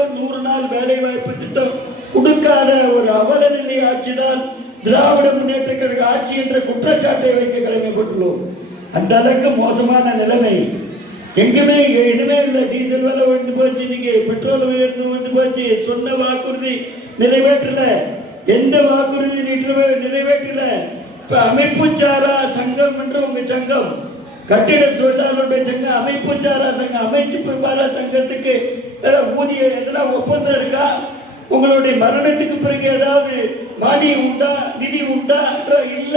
இளைஞர்களுக்கும் 100 நாள் வேலை வாய்ப்பு திட்டம் கொடுக்காத ஒரு அவல நிலை ஆட்சிதான் திராவிட முன்னேற்ற கழக ஆட்சி என்ற குற்றச்சாட்டை வைக்க கடமைப்பட்டுள்ளோம். அந்த அளவுக்கு மோசமான நிலைமை. எங்குமே எதுவுமே இல்லை. டீசல் விலை உயர்ந்து போச்சு, நீங்க பெட்ரோல் உயர்ந்து போச்சு. சொன்ன வாக்குறுதி நிறைவேற்றல, எந்த வாக்குறுதி நிறைவேற்றல. இப்ப அமைப்பு சாரா சங்கம் என்று உங்க சங்கம், கட்டிட தொழிலாளருடைய சங்கம், அமைப்பு சாரா சங்கம், அமைப்பு சாரா சங்கத்துக்கு ஊதிய எதெல்லாம் ஒப்பந்தம் இருக்கா? உங்களுடைய மரணத்துக்கு பிறகு ஏதாவது மானியம் உண்டா, நிதி உண்டா? இல்ல.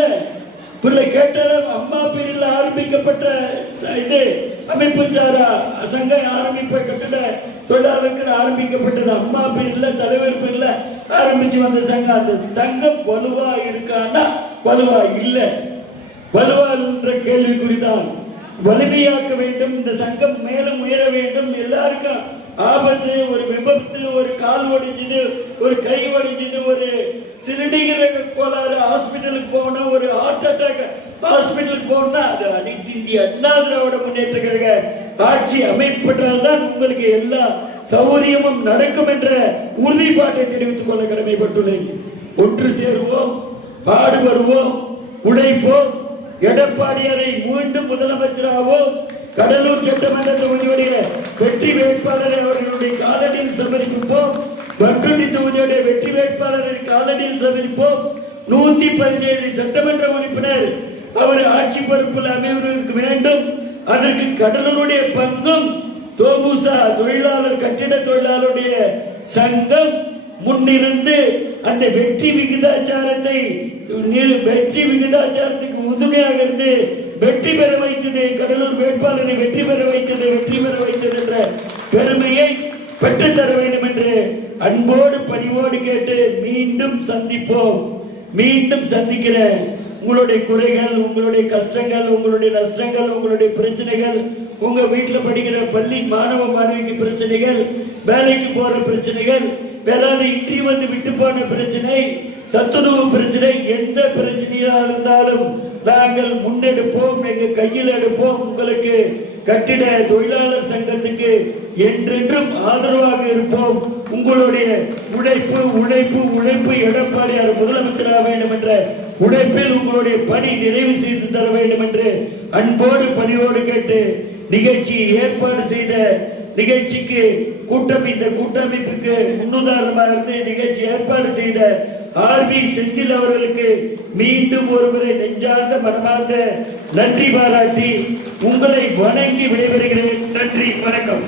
பிள்ளை கேட்டாலும் அம்மா பேரில் ஆரம்பிக்கப்பட்ட இது அமைப்பு சாரா சங்கம் ஆரம்பிப்ப கட்டிட தொழிலாளருக்கு ஆரம்பிக்கப்பட்டது அம்மா பேரில் தலைவர் பேரில் ஆரம்பிச்சு வந்த சங்கம். அந்த சங்கம் வலுவா இருக்கான்னா வலுவா இல்ல. வலுவா என்ற கேள்விக்குறிதான். வலிமையாக்க வேண்டும். இந்த சங்கம் மேலும் உயர வேண்டும். எல்லாருக்கும் ஆபத்து, ஒரு விபத்து, ஒரு கால் ஒடிஞ்சது, ஒரு கை ஒடிஞ்சது, ஒரு சிறுநீரக கோளாறு ஹாஸ்பிட்டலுக்கு போகணும், ஒரு ஹார்ட் அட்டாக் ஹாஸ்பிட்டலுக்கு போகணும்னா அது அனைத்து இந்திய அண்ணா திராவிட முன்னேற்ற கழக ஆட்சி அமைப்பட்டால்தான் உங்களுக்கு எல்லா சௌகரியமும் நடக்கும் என்ற உறுதிப்பாட்டை தெரிவித்துக் கொள்ள கடமைப்பட்டுள்ளேன். ஒன்று சேருவோம், பாடுபடுவோம், உழைப்போம். எடப்பாடியாரை மீண்டும் முதலமைச்சராகவும் கடலூர் சட்டமன்ற தொகுதியுடைய வெற்றி வேட்பாளரை அவர்களுடைய காலடியில் சமர்ப்பிப்போம். பட்டுண்டி தொகுதியுடைய வெற்றி வேட்பாளரை காலடியில் சமர்ப்பிப்போம். 117 சட்டமன்ற உறுப்பினர் அவர் ஆட்சி பொறுப்பில் அமைவதற்கு வேண்டும். அதற்கு கடலூருடைய பங்கும் தோமுச தொழிலாளர் கட்டிட தொழிலாளருடைய சங்கம் முன்னிருந்து அந்த வெற்றி விகிதாச்சாரத்துக்கு உதவியாக இருந்து வெற்றி பெற வைத்தது. கடலூர் வேட்பாளரை வெற்றி பெற வைத்தது என்ற பெருமையை பெற்றுத்தர வேண்டும் என்று அன்போடு பணிவோடு கேட்டு மீண்டும் சந்திப்போம். மீண்டும் சந்திக்கிற உங்களுடைய குறைகள், உங்களுடைய கஷ்டங்கள், உங்களுடைய நஷ்டங்கள், உங்களுடைய பிரச்சனைகள், உங்க வீட்டில் படிக்கிற பள்ளி மாணவ மாணவிக்கு பிரச்சனைகள், வேலைக்கு போற பிரச்சனைகள், வேளாண் இன்றி வந்து விட்டு போன பிரச்சனை, சத்துணவு பிரச்சனை, எந்த பிரச்சனையா இருந்தாலும் நாங்கள் முன்னெடுப்போம், எங்க கையில் எடுப்போம். உங்களுக்கு கட்டிட தொழிலாளர் சங்கத்துக்கு என்றென்றும் ஆதரவாக இருப்போம். உங்களுடைய உழைப்பு உழைப்பு உழைப்பு எடப்பாடியார் முதலமைச்சராக வேண்டும் என்ற உழைப்பில் உங்களுடைய பணி நிறைவு செய்து தர வேண்டும் என்று அன்போடு பணியோடு கேட்டு நிகழ்ச்சி ஏற்பாடு செய்த நிகழ்ச்சிக்கு இந்த கூட்டமைப்புக்கு முன்னுதாரணமாக இருந்து நிகழ்ச்சி ஏற்பாடு செய்த ஆர்வி செந்தில் அவர்களுக்கு மீண்டும் ஒருமுறை நெஞ்சார்ந்த மனமார்ந்த நன்றி பாராட்டி உங்களை வணங்கி விடைபெறுகிறேன். நன்றி, வணக்கம்.